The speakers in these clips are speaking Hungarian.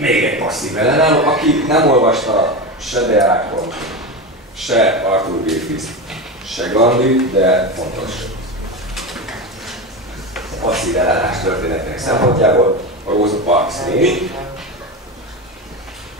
még egy passzív ellenálló, aki nem olvasta se Deákon, se Arthur Griffith, se Gandhi, de fontos a passzív ellenállás történetének szempontjából a Rosa Parks néni.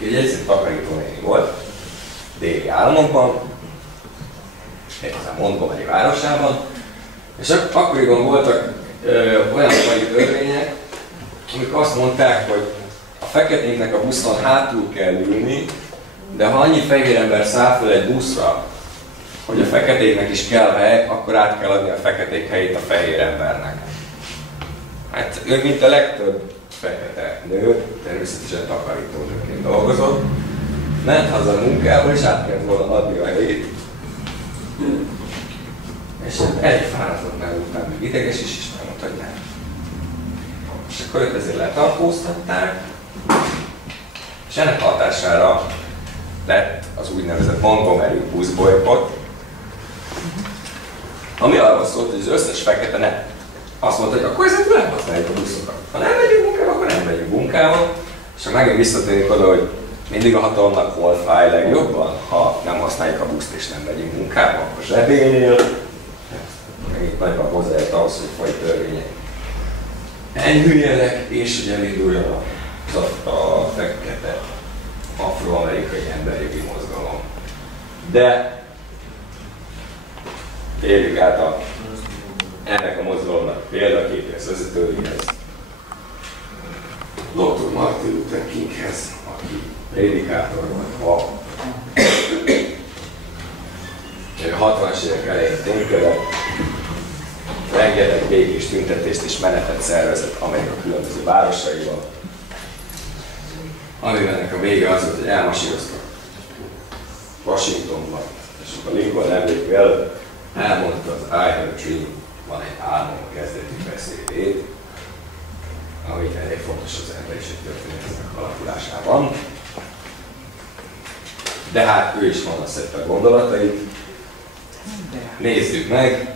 Egy egyszerű takarító néni volt, déli államokban, egyszerűen Montgomery városában, és akkoriban voltak olyan mai törvények, amik azt mondták, hogy a feketéknek a buszon hátul kell ülni, de ha annyi fehér ember száll föl egy buszra, hogy a feketéknek is kell hely, akkor át kell adni a feketék helyét a fehér embernek. Hát ő, mint a legtöbb fekete nő, természetesen takarítónőként dolgozott, ment haza a munkából, és át kellett volna adni a helyét. És elég fáradtott már után, még ideges is megmondta, hogy nem. És akkor őt ezért letartóztatták, és ennek hatására lett az úgynevezett Montgomery buszbolykott, ami arról szólt, hogy az összes fekete nem. Azt mondta, hogy akkor ezért nem használjuk a buszokat. Ha nem megyünk munkába, akkor nem megyünk munkába. És ha megint visszatérünk oda, hogy mindig a hatalomnak hol fáj legjobban, ha nem használjuk a buszt és nem megyünk munkába, akkor zsebénél. Megint nagyban hozzájött ahhoz, hogy faj törvények enyhüljenek, és hogy elinduljon a fekete afroamerikai emberjogi mozgalom. De érjük át ennek a mozgalomnak példaképéhez, vezetőjéhez, Dr. Martin Luther Kinghez, aki prédikátor volt, a 60-as évek elején ténykedett, rengeteg békés tüntetést és menetet szervezett Amerika különböző városaiban, amiben ennek a vége az volt, hogy elmasíroztak Washingtonban, és a Lincoln emlékű előtt elmondta az I have a dream, van egy álmom kezdeti beszédét, ami elég fontos az emberiség történetének alakulásában. De hát ő is volna szedte a gondolatait. Nézzük meg,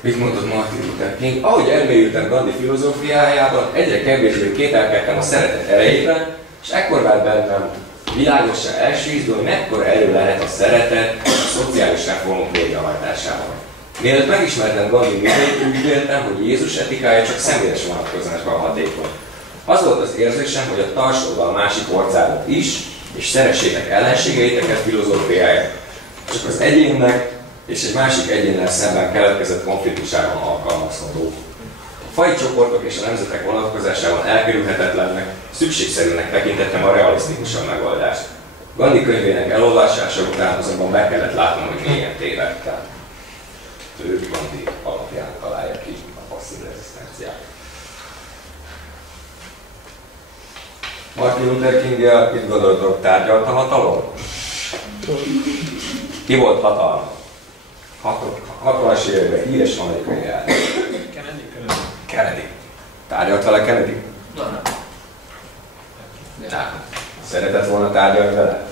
mit mondott Martin Luther King. Ahogy elmélyültem Gandhi filozófiájában, egyre kevésbé kételkedtem a szeretet erejében, és ekkor vált bennem világosan elsőízve, hogy mekkora erő lehet a szeretet a szociális reformok végrehajtásában. Mielőtt megismertem Gandhi műveit, úgy véltem, hogy Jézus etikája csak személyes vonatkozásban hatékony. Az volt az érzésem, hogy a tartsd oda a másik országot is, és szeressétek ellenségeiteket filozófiája csak az egyénnek és egy másik egyénnel szemben keletkezett konfliktusában alkalmazható. A faji csoportok és a nemzetek vonatkozásában elkerülhetetlennek, szükségszerűnek tekintettem a realisztikusabb megoldást. Gandhi könyvének elolvasása után azonban be kellett látnom, hogy mélyen tévedtem. Ő Gandhi alapján találja ki a passzív rezisztenciát. Martin Luther King-gel mit gondoltok, tárgyalt a hatalom? Ki volt hatalma? 60-as években híres amerikai elnök. Kennedy. Tárgyalt vele Kennedy? Nem. Szeretett volna tárgyalni vele?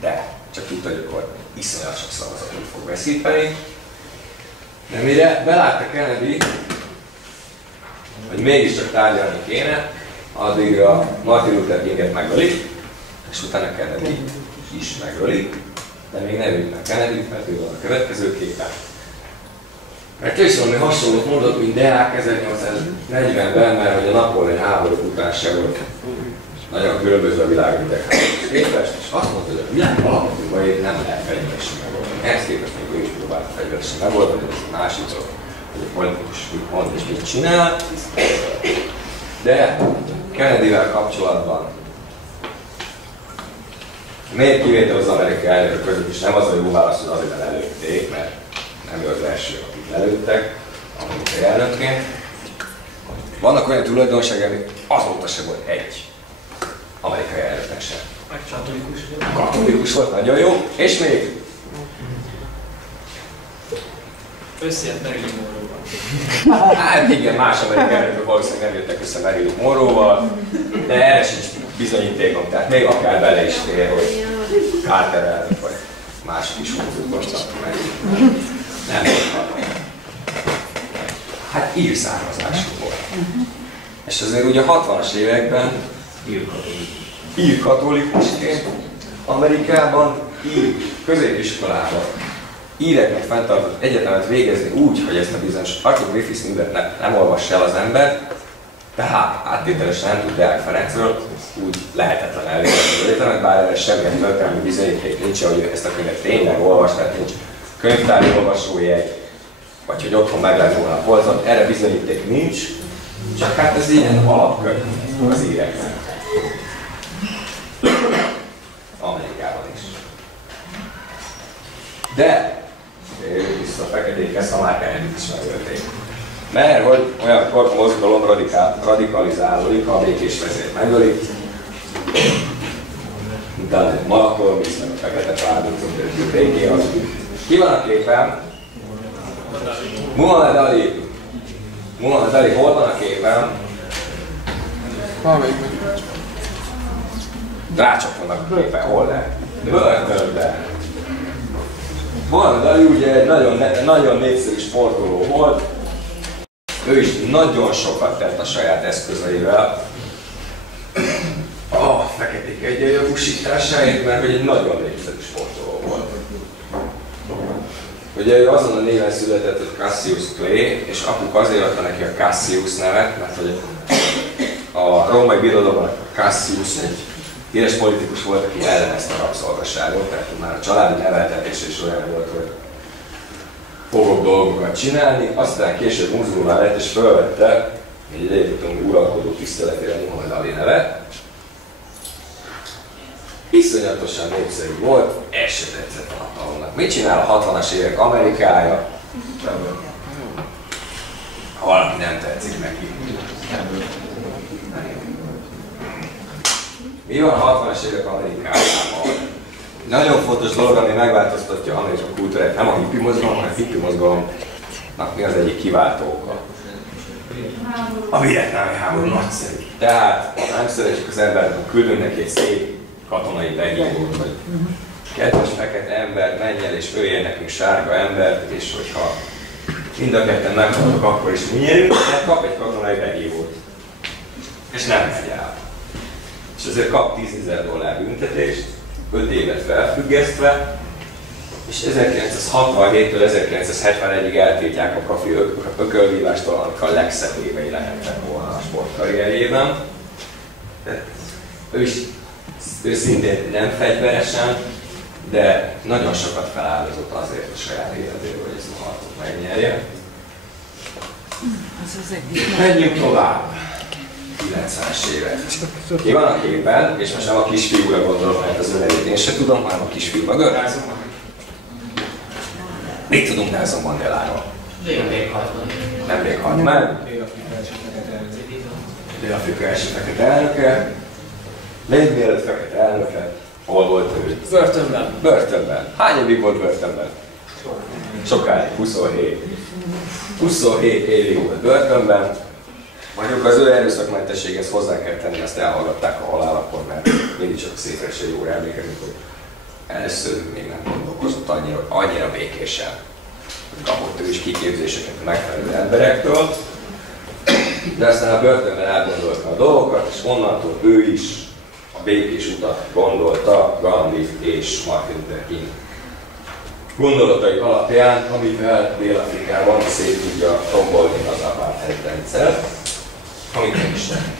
De. Csak tudta, hogy akkor iszonyat sok szavazatot fog veszíteni. De mire belátta Kennedy, hogy mégiscsak tárgyalni kéne, addigra Martin Luther Kinget megölik, és utána Kennedy is megölik, de még ne öljük meg Kennedy, mert ő van a következő képen. Mert ő is valami hasonlót mondott, mint Deák 1840-ben, mert hogy a Napóleon háború után se volt nagyon különböző a világ idegháborúhoz képest, és azt mondta, hogy a világ alapvető bajait nem lehet fegyveresen megoldani. Ehhez képest még ő is próbált fegyveresen megoldani, de ez a másik dolog, hogy a politikus mit mond és mit csinál. De Kennedyvel kapcsolatban miért kivétel az amerikai elnökök között is nem az a jó válasz, hogy azért lelőtték, mert nem ő az első, akit lelőttek amerikai elnökként. Vannak olyan tulajdonságok, amik azóta se volt egy amerikai elnöknek sem. Meg katolikus volt. Katolikus volt, nagyon jó. És még? Összejött Marilyn Monroe-val. Hát igen, más amerikai elnökök valószínűleg nem jöttek össze Marilyn Monroe-val, de erre sincs bizonyítékom, tehát még akár bele is fér, hogy Carter elnök vagy mások is húzódottak meg. Nem volt. Hát ír származású volt. És azért ugye a 60-as években ír katolikusként, Amerikában ír középiskolában íreknek fenntartott egyetemet végezni úgy, hogy ezt a bizonyos Arthur Griffiths művet nem olvassa el az ember, tehát áttételesen nem tud Deák Ferencről, úgy lehetetlen elvégezni az egyetemet, bár erre semmilyen történelmi bizonyíték nincs, hogy ezt a könyvet tényleg olvas, tehát nincs könyvtári olvasójegy, vagy hogy otthon meg lehet volna a polcon, erre bizonyíték nincs, csak hát ez ilyen alapkönyv az íreknek. Amerikában is. De jövünk vissza a feketékhez, ha már Kennedy is megölték. Mert hogy olyankor mozgalom radikalizálódik, ha a békés vezér megölik, utána Malcolm, hiszen a fekete párducok béké az. Ki van a képen? Muhammad Ali. Muhammad Ali hol van a képen? Rácsok vannak a képen, hol lehet? Börtönben. Muhammad Ali ugye egy nagyon népszerű sportoló volt, ő is nagyon sokat tett a saját eszközeivel a feketék egyenjogúsításáért, mert hogy egy nagyon népszerű sportoló volt. Ugye ő azon a néven született, hogy Cassius Clay, és apuk azért adta neki a Cassius nevet, mert hogy a római birodalomban a Cassius egy híres politikus volt, aki ellenezte a rabszolgasságot, tehát már a családi neveltetés is olyan volt, hogy fogok dolgokat csinálni, aztán később muzulmán lett és felvette egy egyébként uralkodó tiszteletére Muhammad Ali nevet. Iszonyatosan népszerű volt, ez se tetszett a hatalomnak. Mit csinál a 60-as évek Amerikája? Ha valaki nem tetszik neki. Mi van a 60-as évek Amerikájában? Nagyon fontos dolog, ami megváltoztatja Amerika kultúrát, nem a hippi mozgalom, hanem a hippi mozgalomnak mi az egyik kiváltó oka. A vietnámi háború nagyszerű. Tehát nem szeretjük az embernek, küldünk neki egy szép katonai behívót, hogy kedves fekete ember, menj el és öljél nekünk sárga embert, és hogyha mind a ketten meghaltok, akkor is mi nyerünk, mert kap egy katonai behívót. És nem megy el. És ezért kap $10,000 büntetést, 5 évet felfüggesztve, és 1967-től 1971-ig eltiltják a profi ökölvívástól, amik a legszebb évei lehettek volna a sportkarrierjében. Ő szintén nem fegyveresen, de nagyon sokat feláldozott azért a saját életéről, hogy ezt a harcot megnyerje. Menjünk tovább! 90-es évek. Ki van a képen, és most nem a kisfiúra gondolok, mert az ő nevét én sem tudom, hanem a kisfiú mögött. Mit tudunk Nelson Mandeláról? Nemrég halt meg. Dél-Afrika első fekete elnöke. Még mielőtt fekete elnöke, hol volt ő? Börtönben. Börtönben. Hány évig volt börtönben? Sokáig, 27. 27 évig volt börtönben. Mondjuk az ő erőszakmentességhez hozzá kell tenni, azt elhallgatták a halálakor, mert mindig csak szépre jól emlékezni, hogy először még nem gondolkozott annyira békésen. Kapott ő is kiképzéseket a megfelelő emberektől, de aztán a börtönben átgondolta a dolgokat, és onnantól ő is a békés utat gondolta Gandhi és Martin Luther King gondolatai alapján, amivel Dél-Afrikában szét tudja rombolni az apartheid rendszert, amit nem is nem.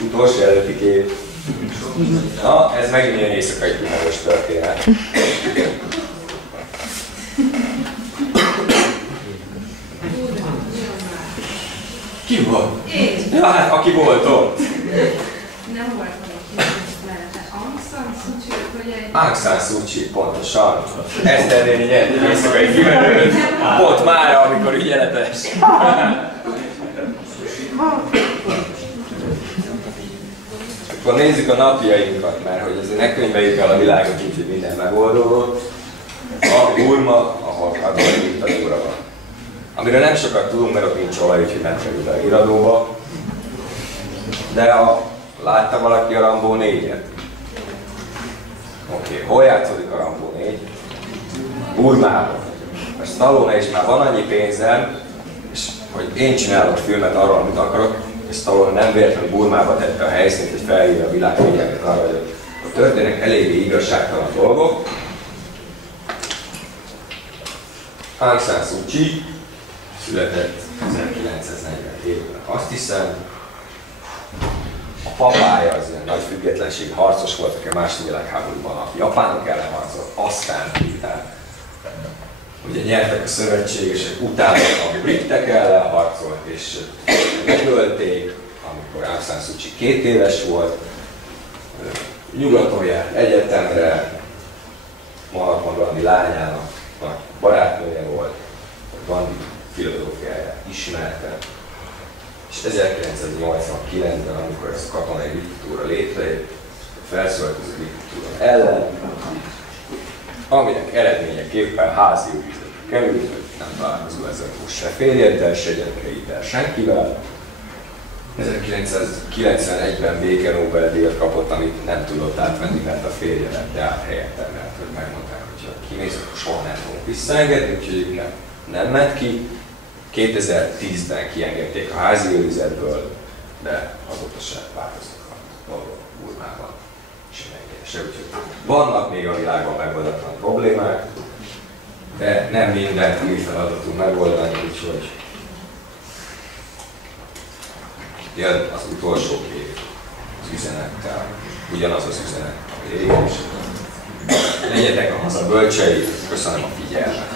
Utolsó előtti kép. Na, ez megint ilyen éjszakai különös történet. Ki volt? Én. Ja, hát aki volt ott. Nem volt mellette. Aung San Suu Kyi, hogy egy... Aung San Suu Kyi, pontosan. Eszternél egy éjszakai kimenő. Volt mára, amikor ügyeletes. Akkor nézzük a napjainkat, mert hogy azért ne könyveljük el a világot így, hogy minden megoldódott. A Burma, ahol katonai diktatúra van. Amiről nem sokat tudunk, mert ott nincs olaj, úgyhogy nem kerül a iradóba. De látta valaki a Rambo 4-et? Oké, hol játszódik a Rambo 4? Burmában. A Stallone is már van annyi pénzem, hogy én csinálok filmet arról, amit akarok, és Stallone nem véletlenül Burmába tette a helyszínt, hogy felhívja a világ figyelmét arra, hogy ott történnek eléggé igazságtalan dolgok. Aung San Suu Kyi született 1947-ben, azt hiszem. A papája az ilyen nagy függetlenségi harcos volt, aki a második világháborúban a japánok ellen harcolt, aztán ugye nyertek a szövetségesek, utána a britek ellen harcolt, és megölték, amikor Aung San Suu Kyi 2 éves volt, nyugaton járt egyetemre, Mahatma Gandhi lányának nagy barátnője volt, Gandhi filozófiáját ismerte, és 1989-ben, amikor ez a katonai diktatúra létrejött, felszólt az a diktatúra ellen, aminek eredményeképpen házi őrizetbe került, hogy nem találkozol ezzel most se férjeddel, se gyerekeiddel, senkivel. 1991-ben béke Nobel-díjat kapott, amit nem tudott átvenni, mert a férje vette át helyette, mert hogy megmondták, hogy ha kimész, akkor soha nem fogunk visszaengedni, úgyhogy nem ment ki. 2010-ben kiengedték a házi őrizetből, de azóta sem változtak a dolgok Burmában. Úgyhogy vannak még a világban megoldatlan problémák, de nem mindent mi feladatunk megoldani, úgyhogy jön az utolsó kép az üzenettel, ugyanaz az üzenet, ami régen is. Legyetek a haza bölcsei, köszönöm a figyelmet!